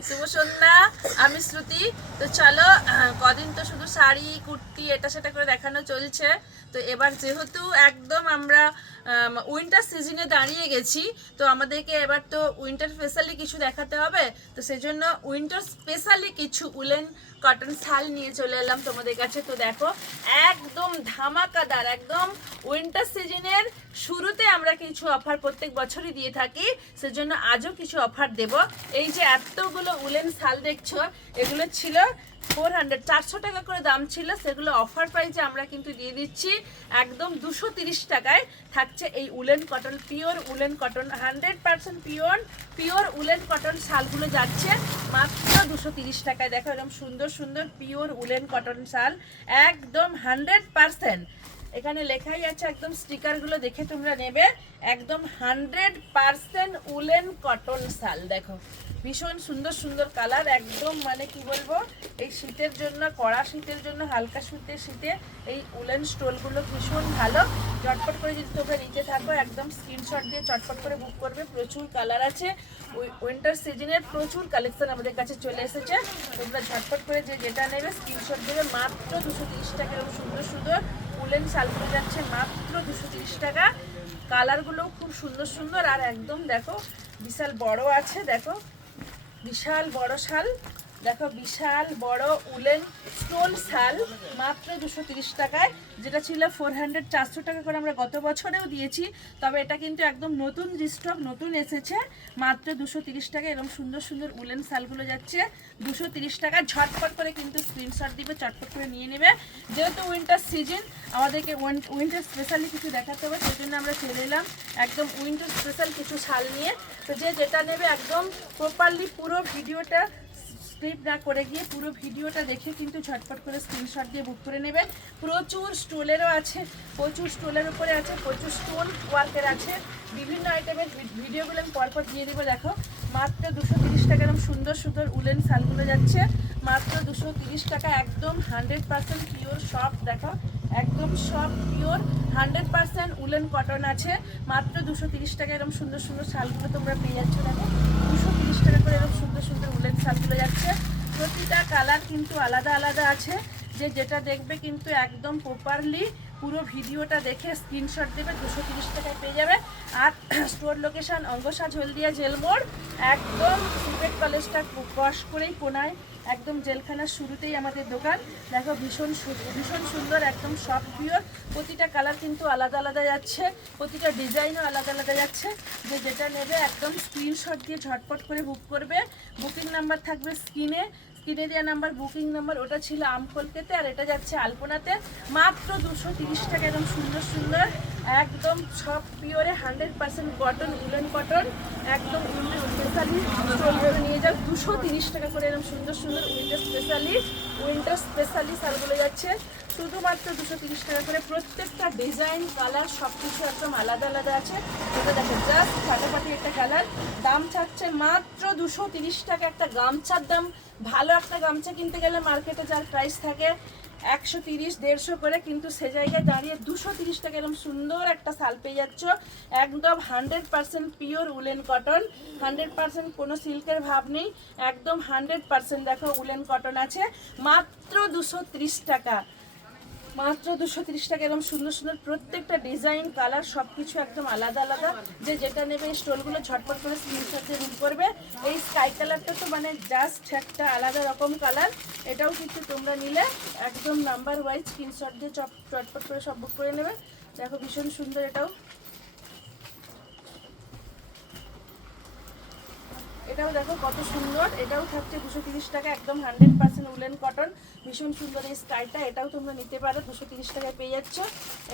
শুভ সন্ধ্যা, আমি শ্রুতি। তো চলো, কদিন তো শুধু শাড়ি কুর্তি এটা সেটা করে দেখানো চলছে। তো এবার যেহেতু একদম আমরা উইন্টার সিজনে দাঁড়িয়ে গেছি, তো আমাদেরকে এবার তো উইন্টার স্পেশালি কিছু দেখাতে হবে। তো সেই জন্য উইন্টার স্পেশালি কিছু উলেন কটন শাল নিয়ে চলে এলাম তোমাদের কাছে। তো দেখো, একদম ধামাকাদার, একদম উইন্টার সিজনের শুরুতে আমরা কিছু অফার প্রত্যেক বছরই দিয়ে থাকি, সেজন্য আজও কিছু অফার দেব। এই যে এতগুলো উলেন শাল দেখছো, এগুলো ছিল 400 টাকা করে দাম ছিল, সেগুলো অফার প্রাইসে আমরা কিন্তু দিয়ে দিচ্ছি একদম 230 টাকায়। থাকছে এই woollen cotton, pure woollen cotton, 100% pure woollen cotton শালগুলো যাচ্ছে মাত্র 230 টাকায়। দেখো এরকম সুন্দর সুন্দর পিওর উলেন কটন শাল, একদম 100%। এখানে লেখাই আছে, একদম স্টিকারগুলো দেখে তোমরা নেবে। একদম 100% উলেন কটন শাল। দেখো ভীষণ সুন্দর সুন্দর কালার, একদম মানে কি বলবো, এই শীতের জন্য, কড়া শীতের জন্য, হালকা শীতে এই উলেন স্টোলগুলো ভীষণ ভালো। চটপট করে যদি তোমরা নিতে থাকো, একদম স্ক্রিনশট দিয়ে চটপট করে বুক করবে। প্রচুর কালার আছে, উইন্টার সিজনের প্রচুর কালেকশন আমাদের কাছে চলে এসেছে। তোমরা ঝটপট করে যেটা নেবে স্ক্রিনশট দেবে। মাত্র 230 টাকা এরকম সুন্দর সুন্দর উলেন শালগুলো যাচ্ছে মাত্র 230 টাকা। কালারগুলোও খুব সুন্দর সুন্দর, আর একদম দেখো বিশাল বড় আছে। দেখো বিশাল বড় শাল, দেখো বিশাল বড় উলেন স্টোল শাল মাত্র 230 টাকায়। যেটা ছিল 400 টাকা করে আমরা গত বছরেও দিয়েছি, তবে এটা কিন্তু একদম নতুন রিস্টক, নতুন এসেছে মাত্র 230 টাকা। এরকম সুন্দর সুন্দর উলেন শালগুলো যাচ্ছে 230 টাকা। ঝটপট করে কিন্তু স্ক্রিনশট দিবে, চটপট করে নিয়ে নেবে। যেহেতু উইন্টার সিজন, আমাদেরকে উইন্টার স্পেশালি কিছু দেখাতে হবে, সেই জন্য আমরা চলে এলাম একদম উইন্টার স্পেশাল কিছু শাল নিয়ে। তো যেটা নেবে একদম প্রপারলি পুরো ভিডিওটা স্ক্রিপ না করে গিয়ে পুরো ভিডিওটা দেখে কিন্তু ঝটপট করে স্ক্রিনশট দিয়ে বুক করে নেবেন। প্রচুর স্টোলেরও আছে, প্রচুর স্টোলের উপরে আছে, প্রচুর স্টোন ওয়ার্কের আছে, বিভিন্ন আইটেমের ভিডিওগুলো আমি পরপর দিয়ে দেবো। দেখো মাত্র 230 টাকা এরকম সুন্দর সুন্দর উলেন শালগুলো যাচ্ছে মাত্র 230 টাকা। একদম 100% পিওর সফট, দেখো একদম সফট পিওর 100% উলেন কটন আছে মাত্র 230 টাকা। এরকম সুন্দর সুন্দর শালগুলো তোমরা পেয়ে যাচ্ছ। দেখো 230 টাকা করে এরকম সুন্দর সুন্দর উলেন শালগুলো যাচ্ছে। প্রতিটা কালার কিন্তু আলাদা আলাদা আছে, যেটা দেখবে কিন্তু একদম প্রপারলি পুরো ভিডিওটা দেখে স্ক্রিনশট দেবে, 230 টাকায় পেয়ে যাবে। আর স্টোর লোকেশন অঙ্গসাজ হলদিয়া জেলমোড়, একদম সিপেট কলেজটা ক্রস করেই কোনায়, একদম জেলখানার শুরুতেই আমাদের দোকান। দেখো ভীষণ সুন্দর, একদম সফট পিওর। প্রতিটা কালার কিন্তু আলাদা আলাদা যাচ্ছে, প্রতিটা ডিজাইনও আলাদা আলাদা যাচ্ছে। যেটা নেবে একদম স্ক্রিনশট দিয়ে ঝটপট করে বুক করবে। বুকিং নাম্বার থাকবে স্ক্রিনে দেওয়া নাম্বার, বুকিং নাম্বার, ওটা ছিল আমকলকেতে, আর এটা যাচ্ছে আলপনাতে। মাত্র 230 টাকা এরকম সুন্দর সুন্দর একদম সব পিওরে 100% কটন, উলেন কটন, একদম উইন্টার স্পেশালি স্টোলগুলো নিয়ে যাও 230 টাকা করে। এরকম সুন্দর সুন্দর উইন্টার স্পেশালি শালগুলো যাচ্ছে শুধুমাত্র 230 টাকা করে। প্রত্যেকটা ডিজাইন কালার সব কিছু একদম আলাদা আলাদা আছে। এটা দেখো জাস্ট ফাটাফাটি একটা কালার, দাম চাচ্ছে মাত্র 230 টাকা। একটা গামছার দাম, ভালো একটা গামছা কিনতে গেলে মার্কেটে যার প্রাইস থাকে 130-150 করে, কিন্তু সে জায়গায় দাঁড়িয়ে 230 টাকা এরকম সুন্দর একটা শাল পেয়ে যাচ্ছ। একদম 100% পিওর উলেন কটন, 100% কোনো সিল্কের ভাব নেই, একদম 100% দেখো উলেন কটন আছে মাত্র 230 টাকা। মাত্র 230 টাকা এরকম সুন্দর সুন্দর প্রত্যেকটা ডিজাইন কালার সব কিছু একদম আলাদা আলাদা। যেটা নেবে এই স্টোলগুলো ঝটপট করে স্ক্রিনশট দিয়ে বুক করবে। এই স্কাই কালারটা তো মানে জাস্ট একটা আলাদা রকম কালার, এটাও কিন্তু তোমরা নিলে একদম নাম্বার ওয়াইজ স্ক্রিনশট দিয়ে চটপট করে সব বুক করে নেবে। দেখো ভীষণ সুন্দর, এটাও দেখো কত সুন্দর, এটাও থাকছে 230 টাকা। একদম 100% উলেন কটন, ভীষণ সুন্দর এই স্কাইটা, এটাও তোমরা নিতে পারো 230 টাকায় পেয়ে যাচ্ছ।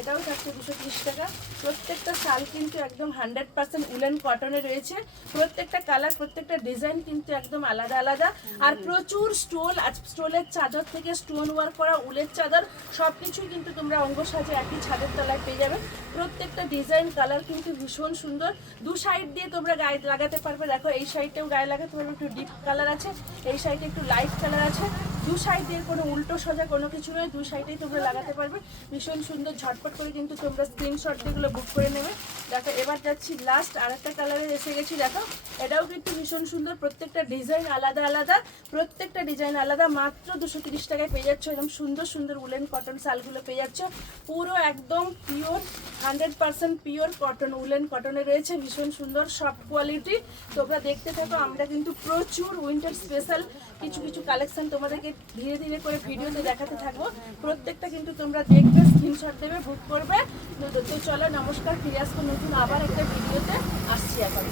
এটাও থাকছে 230 টাকা। প্রত্যেকটা শাল কিন্তু একদম 100% উলেন কটনে রয়েছে। প্রত্যেকটা কালার, প্রত্যেকটা ডিজাইন কিন্তু একদম আলাদা আলাদা। আর প্রচুর স্টোল, স্টোলের চাদর থেকে স্টোন ওয়ার্ক করা উলের চাদর সব কিছুই কিন্তু তোমরা অঙ্গ সাজে একই ছাদের তলায় পেয়ে যাবে। প্রত্যেকটা ডিজাইন কালার কিন্তু ভীষণ সুন্দর। দু সাইড দিয়ে তোমরা গায়ে লাগাতে পারবে। দেখো এই সাইডেও গায়ে লাগাতে পারবে, একটু ডিপ কালার আছে, এই সাইডে একটু লাইট কালার আছে। দু সাইডের কোনো উল্টো সোজা কোনো কিছু নয়, দু সাইডেই তোমরা লাগাতে পারবে। ভীষণ সুন্দর, ঝটপট করে কিন্তু তোমরা স্ক্রিনশট যেগুলো বুক করে নেবে। দেখো এবার যাচ্ছি লাস্ট আরেকটা কালারে এসে গেছি। দেখো এটাও কিন্তু ভীষণ সুন্দর, প্রত্যেকটা ডিজাইন আলাদা আলাদা, প্রত্যেকটা ডিজাইন আলাদা। মাত্র 230 টাকায় পেয়ে যাচ্ছ এরকম সুন্দর সুন্দর উলেন কটন শালগুলো পেয়ে যাচ্ছ, পুরো একদম পিওর 100% পিওর কটন, উলেন কটনে রয়েছে, ভীষণ সুন্দর সফট কোয়ালিটি। তোমরা দেখতে থাকো, আমরা কিন্তু প্রচুর উইন্টার স্পেশাল কিছু কিছু কালেকশন তোমাদেরকে ধীরে ধীরে করে ভিডিওতে দেখাতে থাকবো। প্রত্যেকটা কিন্তু তোমরা দেখবে, স্ক্রিনশট দেবে, বুক করবে। তো চলো, নমস্কার, ফিরে আসবো নতুন আবার একটা ভিডিওতে, আসছি এখন।